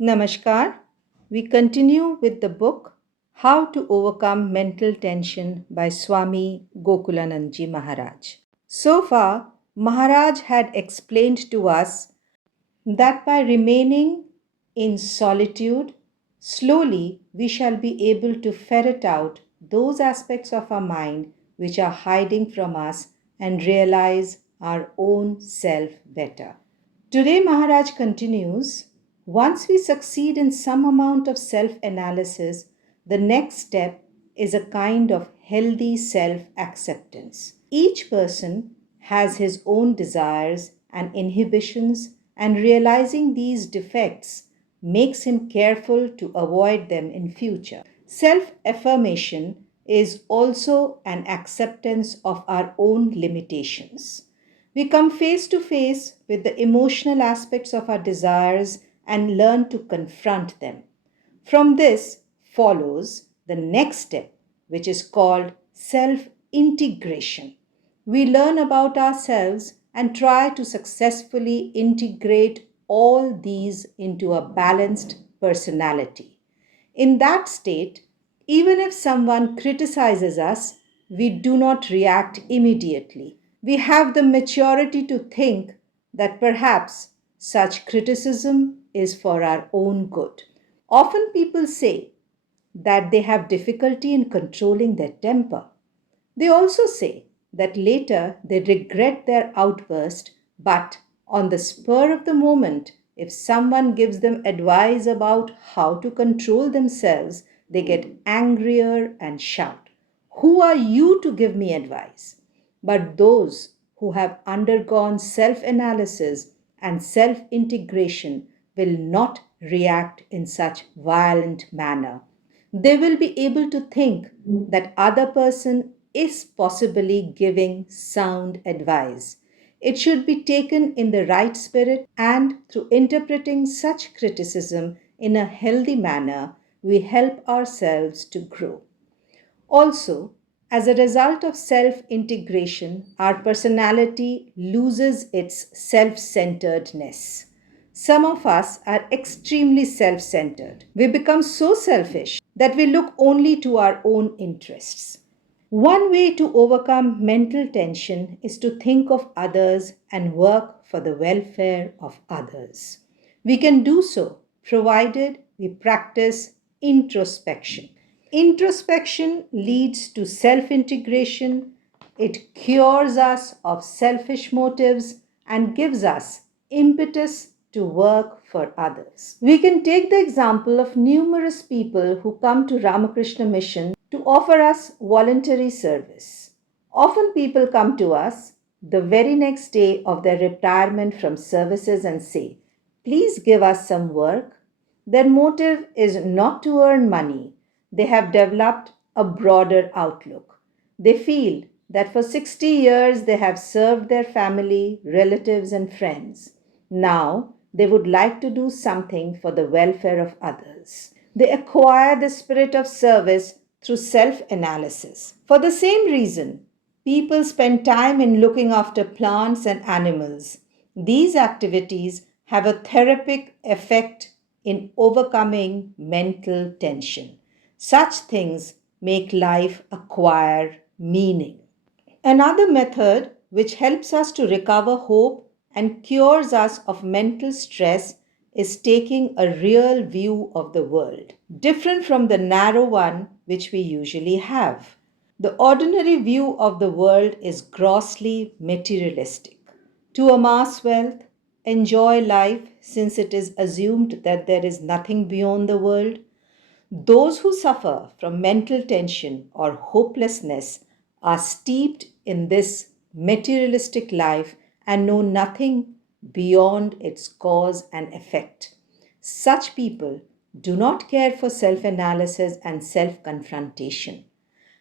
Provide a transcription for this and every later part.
Namaskar. We continue with the book How to Overcome Mental Tension by Swami Gokulanadaji Maharaj. So far, Maharaj had explained to us that by remaining in solitude, slowly we shall be able to ferret out those aspects of our mind which are hiding from us and realize our own self better. Today, Maharaj continues once we succeed in some amount of self analysis, the next step is a kind of healthy self acceptance. Each person has his own desires and inhibitions, and realizing these defects makes him careful to avoid them in future. Self affirmation is also an acceptance of our own limitations. We come face to face with the emotional aspects of our desires and learn to confront them. From this follows the next step, which is called self integration. We learn about ourselves and try to successfully integrate all these into a balanced personality. In that state, even if someone criticizes us, we do not react immediately. We have the maturity to think that perhaps such criticism is for our own good. Often people say that they have difficulty in controlling their temper. They also say that later they regret their outburst, but on the spur of the moment, if someone gives them advice about how to control themselves, they get angrier and shout, "Who are you to give me advice?" But those who have undergone self analysis and self integration will not react in such violent manner. They will be able to think that other person is possibly giving sound advice. It should be taken in the right spirit, and through interpreting such criticism in a healthy manner, we help ourselves to grow. Also, as a result of self integration, our personality loses its self centeredness. Some of us are extremely self centered. We become so selfish that we look only to our own interests. One way to overcome mental tension is to think of others and work for the welfare of others. We can do so provided we practice introspection. Introspection leads to self integration, it cures us of selfish motives and gives us impetus to work for others. We can take the example of numerous people who come to Ramakrishna Mission to offer us voluntary service. Often people come to us the very next day of their retirement from services and say, "Please give us some work." Their motive is not to earn money. They have developed a broader outlook. They feel that for 60 years they have served their family, relatives, and friends. Now they would like to do something for the welfare of others. They acquire the spirit of service through self analysis. For the same reason, people spend time in looking after plants and animals. These activities have a therapeutic effect in overcoming mental tension. Such things make life acquire meaning. Another method which helps us to recover hope and cures us of mental stress is taking a real view of the world, different from the narrow one which we usually have. The ordinary view of the world is grossly materialistic. To amass wealth, enjoy life since it is assumed that there is nothing beyond the world. Those who suffer from mental tension or hopelessness are steeped in this materialistic life and know nothing beyond its cause and effect. Such people do not care for self analysis and self confrontation.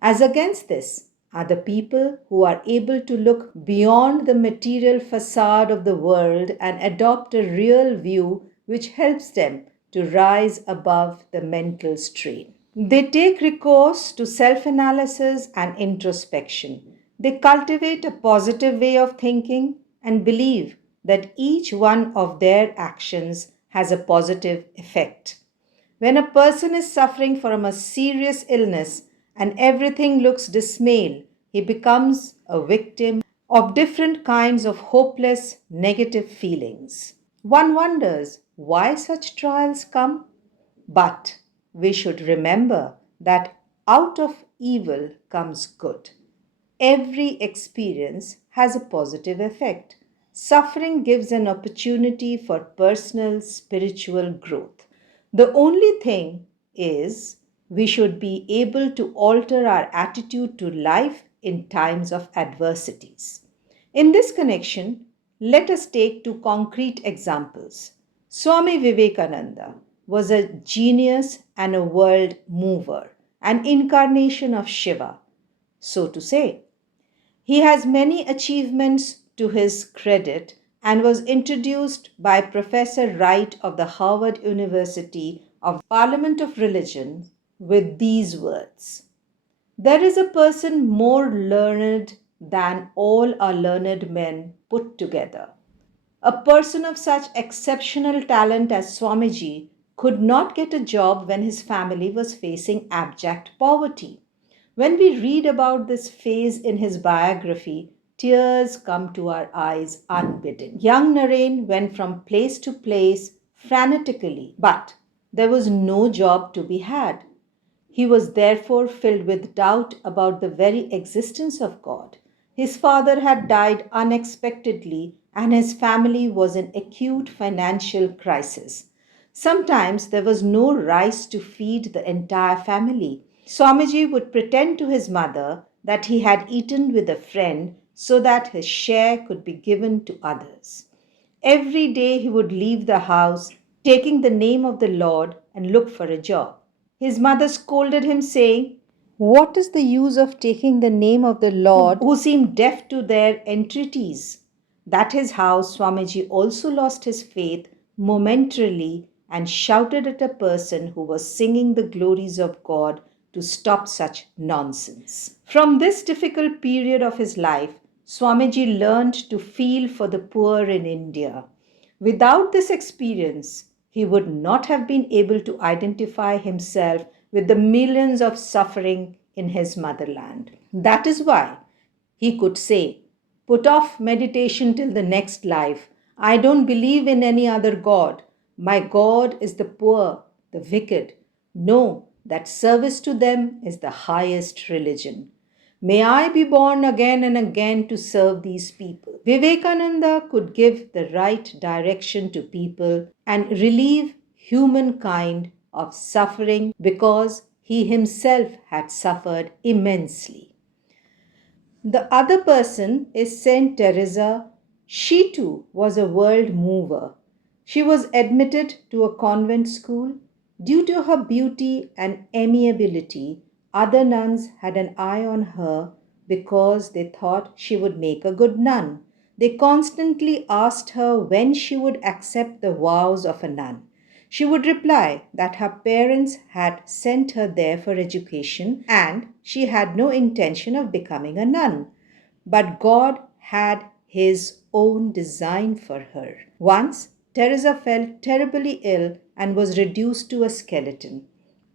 As against this are the people who are able to look beyond the material facade of the world and adopt a real view which helps them to rise above the mental strain. They take recourse to self analysis and introspection. They cultivate a positive way of thinking and believe that each one of their actions has a positive effect. When a person is suffering from a serious illness and everything looks dismal, he becomes a victim of different kinds of hopeless, negative feelings. One wonders why such trials come, but we should remember that out of evil comes good. Every experience has a positive effect. Suffering gives an opportunity for personal spiritual growth. The only thing is we should be able to alter our attitude to life in times of adversities. In this connection, let us take two concrete examples. Swami Vivekananda was a genius and a world mover, an incarnation of Shiva, so to say. He has many achievements to his credit and was introduced by Professor Wright of the Harvard University of Parliament of Religion with these words: there is a person more learned than all our learned men put together. A person of such exceptional talent as Swamiji could not get a job when his family was facing abject poverty. When we read about this phase in his biography, tears come to our eyes unbidden. Young Naren went from place to place frantically, but there was no job to be had. He was therefore filled with doubt about the very existence of God. His father had died unexpectedly, and his family was in acute financial crisis. Sometimes there was no rice to feed the entire family. Swamiji would pretend to his mother that he had eaten with a friend so that his share could be given to others. Every day he would leave the house, taking the name of the Lord, and look for a job. His mother scolded him, saying, what is the use of taking the name of the Lord who seemed deaf to their entreaties? That is how Swamiji also lost his faith momentarily and shouted at a person who was singing the glories of God to stop such nonsense. From this difficult period of his life, Swamiji learned to feel for the poor in India. Without this experience, he would not have been able to identify himself with the millions of suffering in his motherland. That is why he could say, put off meditation till the next life. I don't believe in any other God. My God is the poor, the wicked. Know that service to them is the highest religion. May I be born again and again to serve these people. Vivekananda could give the right direction to people and relieve humankind of suffering because he himself had suffered immensely. The other person is Saint Teresa. She too was a world mover. She was admitted to a convent school. Due to her beauty and amiability, other nuns had an eye on her because they thought she would make a good nun. They constantly asked her when she would accept the vows of a nun. She would reply that her parents had sent her there for education and she had no intention of becoming a nun. But God had His own design for her. Once, Teresa fell terribly ill and was reduced to a skeleton.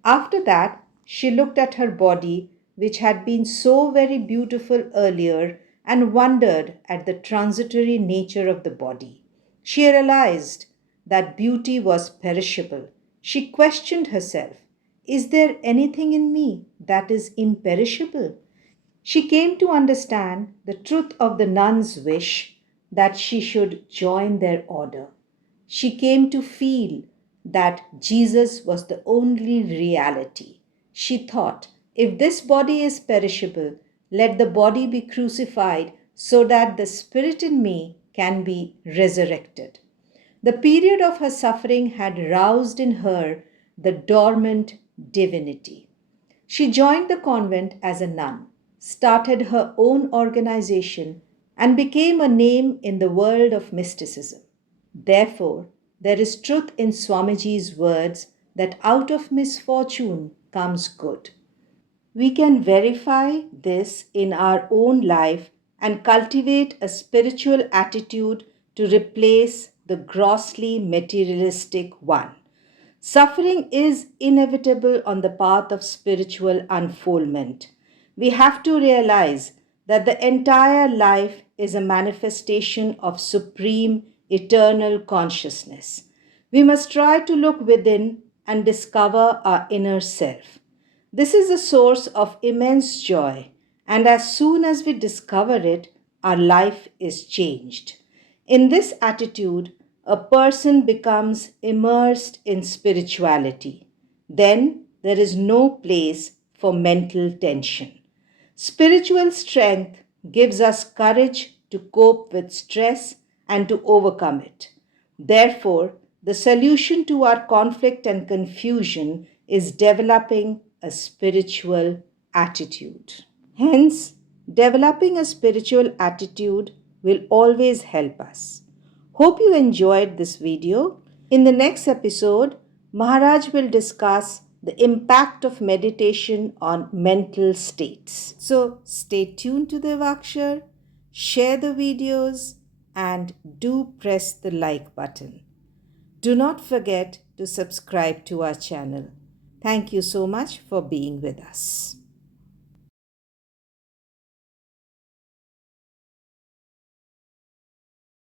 After that, she looked at her body, which had been so very beautiful earlier, and wondered at the transitory nature of the body. She realized that beauty was perishable. She questioned herself, is there anything in me that is imperishable? She came to understand the truth of the nun's wish that she should join their order. She came to feel that Jesus was the only reality. She thought, if this body is perishable, let the body be crucified so that the spirit in me can be resurrected. The period of her suffering had roused in her the dormant divinity. She joined the convent as a nun, started her own organization, and became a name in the world of mysticism. Therefore, there is truth in Swamiji's words that out of misfortune comes good. We can verify this in our own life and cultivate a spiritual attitude to replace the grossly materialistic one. Suffering is inevitable on the path of spiritual unfoldment. We have to realize that the entire life is a manifestation of supreme eternal consciousness. We must try to look within and discover our inner self. This is a source of immense joy, and as soon as we discover it, our life is changed. In this attitude, a person becomes immersed in spirituality. Then there is no place for mental tension. Spiritual strength gives us courage to cope with stress and to overcome it. Therefore, the solution to our conflict and confusion is developing a spiritual attitude. Hence, developing a spiritual attitude will always help us. Hope you enjoyed this video. In the next episode, Maharaj will discuss the impact of meditation on mental states. So stay tuned to Devakshar, share the videos, and do press the like button. Do not forget to subscribe to our channel. Thank you so much for being with us.